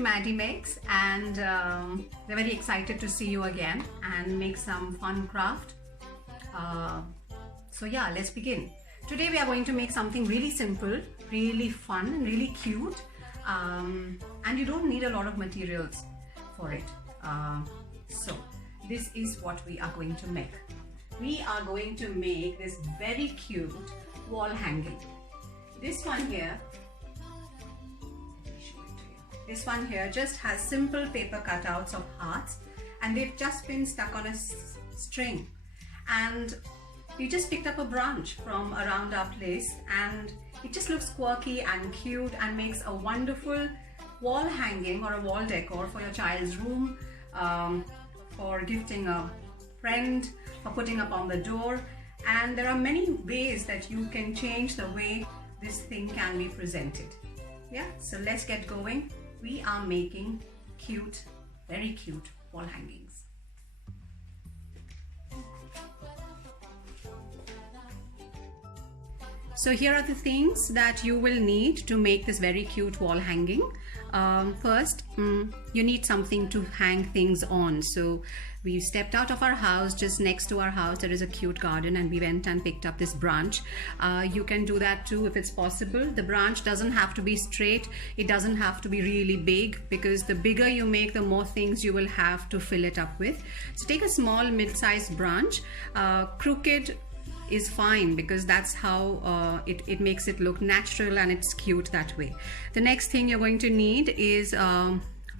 Maddie Makes, and we're very excited to see you again and make some fun craft. So yeah, let's begin. Today we are going to make something really simple, really fun, and really cute, and you don't need a lot of materials for it. So this is what we are going to make. We are going to make this very cute wall hanging. This one here, this one here just has simple paper cutouts of hearts, and they've just been stuck on a string, and we just picked up a branch from around our place, and it just looks quirky and cute and makes a wonderful wall hanging or a wall decor for your child's room, for gifting a friend, for putting up on the door. And there are many ways that you can change the way this thing can be presented. Yeah, so let's get going. We are making cute, very cute wall hangings. So here are the things that you will need to make this very cute wall hanging. First, you need something to hang things on. So we stepped out of our house. Just next to our house there is a cute garden, and we went and picked up this branch. You can do that too if it's possible. The branch doesn't have to be straight, it doesn't have to be really big, because the bigger you make, the more things you will have to fill it up with. So take a small mid-sized branch. Crooked is fine, because that's how it makes it look natural and it's cute that way. The next thing you're going to need is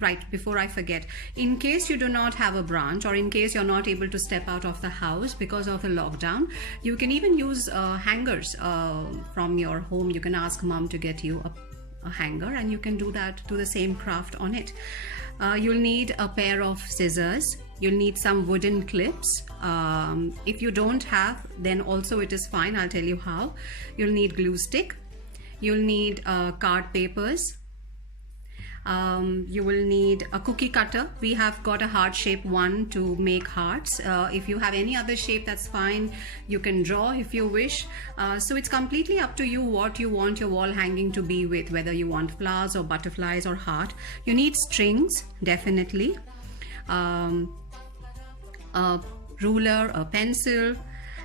right, before I forget, in case you do not have a branch, or in case you're not able to step out of the house because of the lockdown, you can even use hangers from your home. You can ask mom to get you a hanger, and you can do the same craft on it. You'll need a pair of scissors. You'll need some wooden clips. If you don't have, then also it is fine. I'll tell you how. You'll need glue stick. You'll need card papers. You will need a cookie cutter. We have got a heart shape one to make hearts. If you have any other shape, that's fine. You can draw if you wish. So it's completely up to you what you want your wall hanging to be with, whether you want flowers or butterflies or heart. You need strings, definitely. A ruler, a pencil,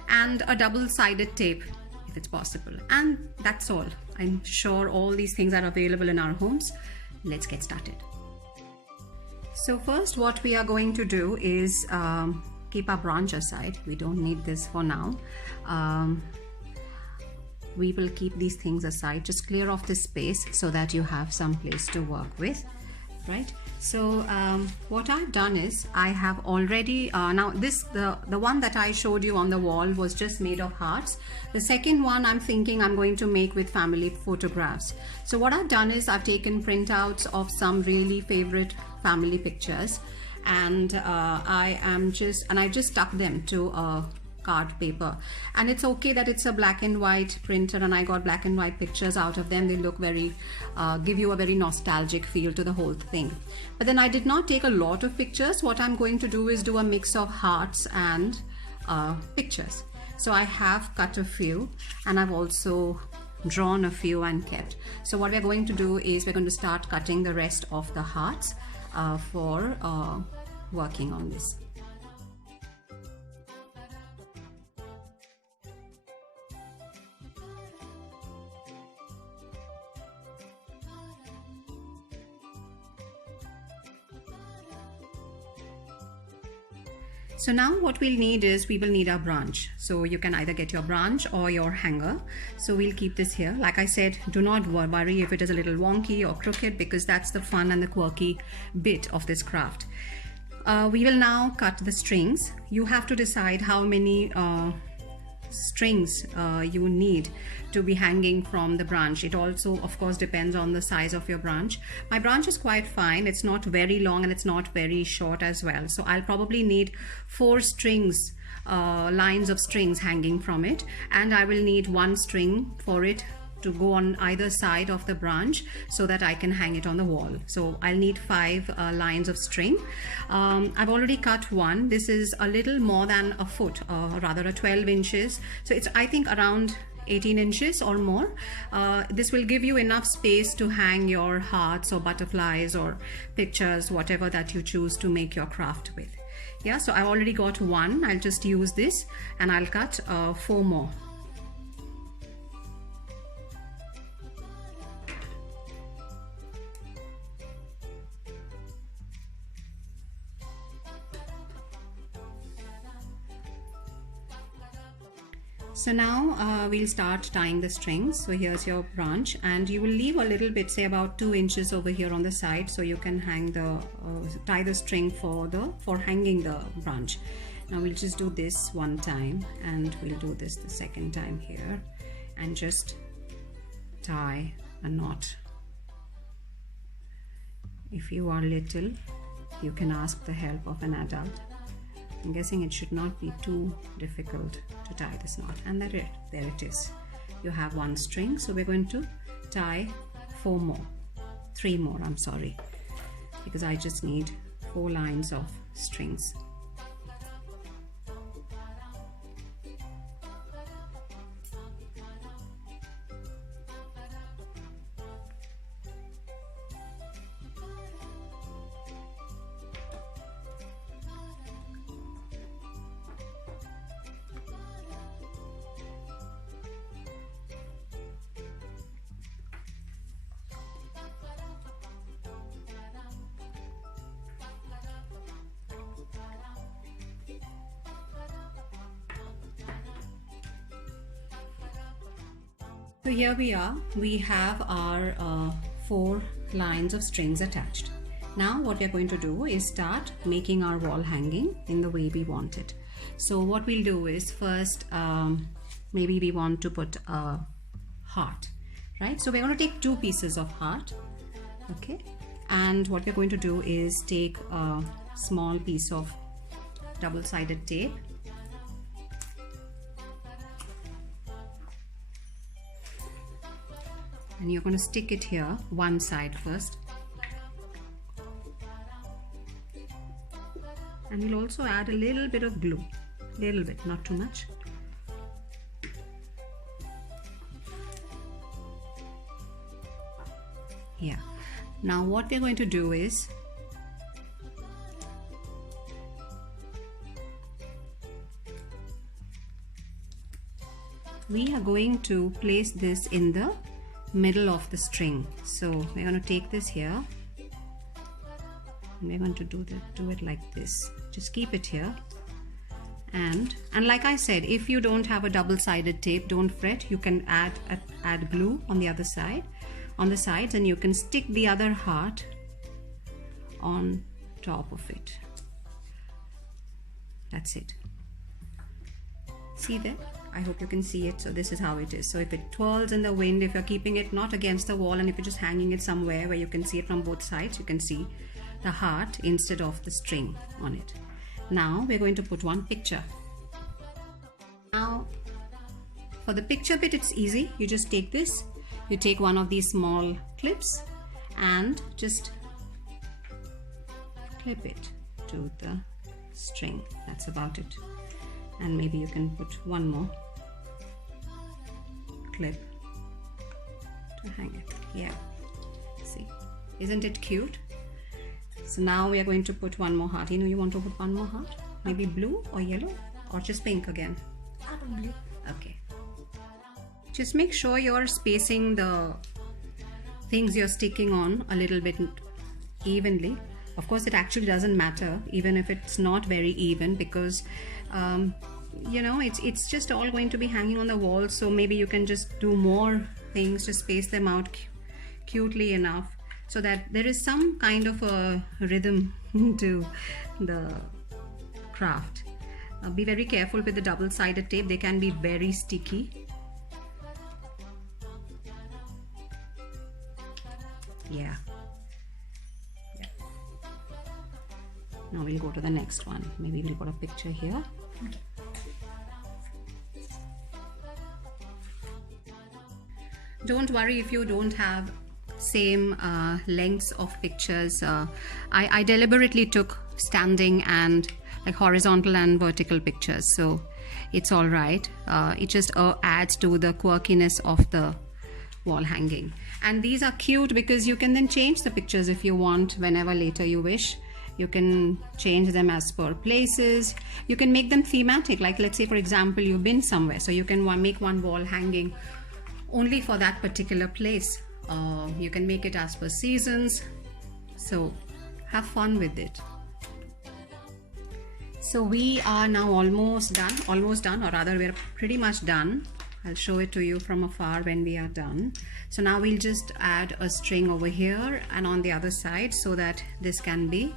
and a double-sided tape if it's possible. And that's all. I'm sure all these things are available in our homes. Let's get started. So first, what we are going to do is keep our branch aside. We don't need this for now. We will keep these things aside. Just clear off this space so that you have some place to work with, right? So what I've done is I have already now the one that I showed you on the wall was just made of hearts. The second one I'm thinking I'm going to make with family photographs. So what I've done is I've taken printouts of some really favorite family pictures, and I just stuck them to a card paper. And it's okay that it's a black and white printer, and I got black and white pictures out of them. They look very give you a very nostalgic feel to the whole thing. But then I did not take a lot of pictures. What I'm going to do is do a mix of hearts and pictures. So I have cut a few, and I've also drawn a few and kept. So what we're going to do is we're going to start cutting the rest of the hearts for working on this. So now what we'll need is we will need our branch. So you can either get your branch or your hanger. So we'll keep this here. Like I said, do not worry if it is a little wonky or crooked, because that's the fun and the quirky bit of this craft. We will now cut the strings. You have to decide how many strings you need to be hanging from the branch. It also of course depends on the size of your branch. My branch is quite fine. It's not very long and it's not very short as well. So I'll probably need 4 strings, lines of strings hanging from it, and I will need 1 string for it to go on either side of the branch so that I can hang it on the wall. So I'll need 5 lines of string. I've already cut one. This is a little more than a foot, rather a 12 inches. So it's, I think, around 18 inches or more. This will give you enough space to hang your hearts or butterflies or pictures, whatever that you choose to make your craft with. Yeah, so I've already got one. I'll just use this and I'll cut 4 more. So now we'll start tying the strings. So here's your branch, and you will leave a little bit, say about 2 inches over here on the side, so you can hang the tie the string for hanging the branch. Now we'll just do this one time, and we'll do this the second time here, and just tie a knot. If you are little, you can ask the help of an adult. I'm guessing it should not be too difficult to tie this knot, and there it is. You have one string, so we're going to tie 3 more, I'm sorry, because I just need 4 lines of strings. So here we are, we have our 4 lines of strings attached. Now what we're going to do is start making our wall hanging in the way we want it. So what we'll do is first, maybe we want to put a heart, right? So we're going to take 2 pieces of heart, okay? And what we're going to do is take a small piece of double-sided tape. And you're going to stick it here, one side first. And we'll also add a little bit of glue, little bit, not too much. Yeah. Now what we're going to do is we are going to place this in the middle of the string. So we're going to take this here and we're going to do it like this. Just keep it here, and like I said, if you don't have a double-sided tape, don't fret. You can add glue on the other side, on the sides, and you can stick the other heart on top of it. That's it. See there? I hope you can see it. So this is how it is. So if it twirls in the wind, if you're keeping it not against the wall, and if you're just hanging it somewhere where you can see it from both sides, you can see the heart instead of the string on it. Now we're going to put one picture. Now for the picture bit, it's easy. You just take this, you take one of these small clips and just clip it to the string. That's about it. And maybe you can put one more clip to hang it. Yeah, see, isn't it cute? So now we are going to put one more heart. You want to put one more heart? Maybe blue or yellow or just pink again? Blue. Okay. Just make sure you're spacing the things you're sticking on a little bit evenly. Of course, it actually doesn't matter even if it's not very even, because you know, it's just all going to be hanging on the wall. So maybe you can just do more things to space them out cutely enough so that there is some kind of a rhythm to the craft. Be very careful with the double-sided tape. They can be very sticky. Yeah. Now we'll go to the next one. Maybe we'll put a picture here. Okay. Don't worry if you don't have same lengths of pictures. I deliberately took standing and like horizontal and vertical pictures, so it's all right. It just adds to the quirkiness of the wall hanging. And these are cute because you can then change the pictures if you want whenever later you wish. You can change them as per places. You can make them thematic, like let's say for example you've been somewhere, so you can make one wall hanging only for that particular place. You can make it as per seasons, so have fun with it. So we are now almost done, or rather we're pretty much done. I'll show it to you from afar when we are done. So now we'll just add a string over here and on the other side so that this can be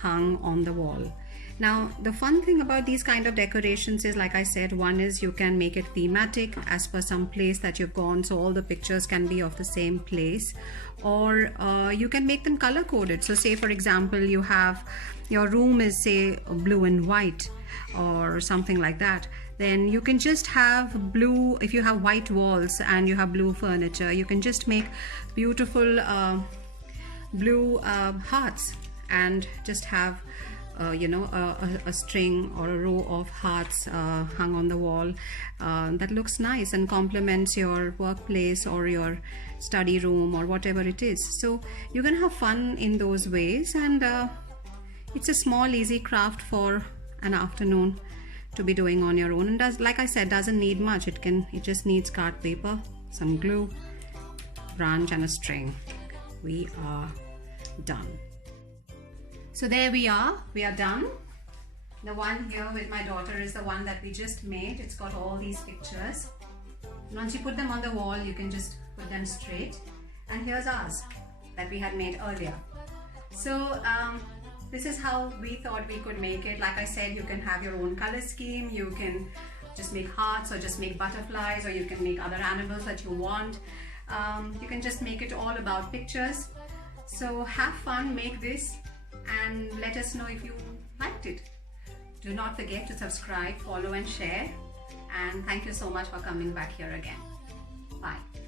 hung on the wall. Now the fun thing about these kind of decorations is, like I said, one is you can make it thematic as per some place that you've gone, so all the pictures can be of the same place, or you can make them color coded. So say for example you have your room is say blue and white or something like that, then you can just have blue. If you have white walls and you have blue furniture, you can just make beautiful blue hearts and just have a string or a row of hearts hung on the wall that looks nice and complements your workplace or your study room or whatever it is. So you can have fun in those ways, and it's a small easy craft for an afternoon to be doing on your own, and like I said, doesn't need much. It just needs card paper, some glue, branch and a string. We are done. So there we are done. The one here with my daughter is the one that we just made. It's got all these pictures. Once you put them on the wall, you can just put them straight. And here's ours that we had made earlier. So this is how we thought we could make it. Like I said, you can have your own color scheme. You can just make hearts or just make butterflies, or you can make other animals that you want. You can just make it all about pictures. So have fun, make this, and let us know if you liked it. Do not forget to subscribe, follow and share, and thank you so much for coming back here again. Bye.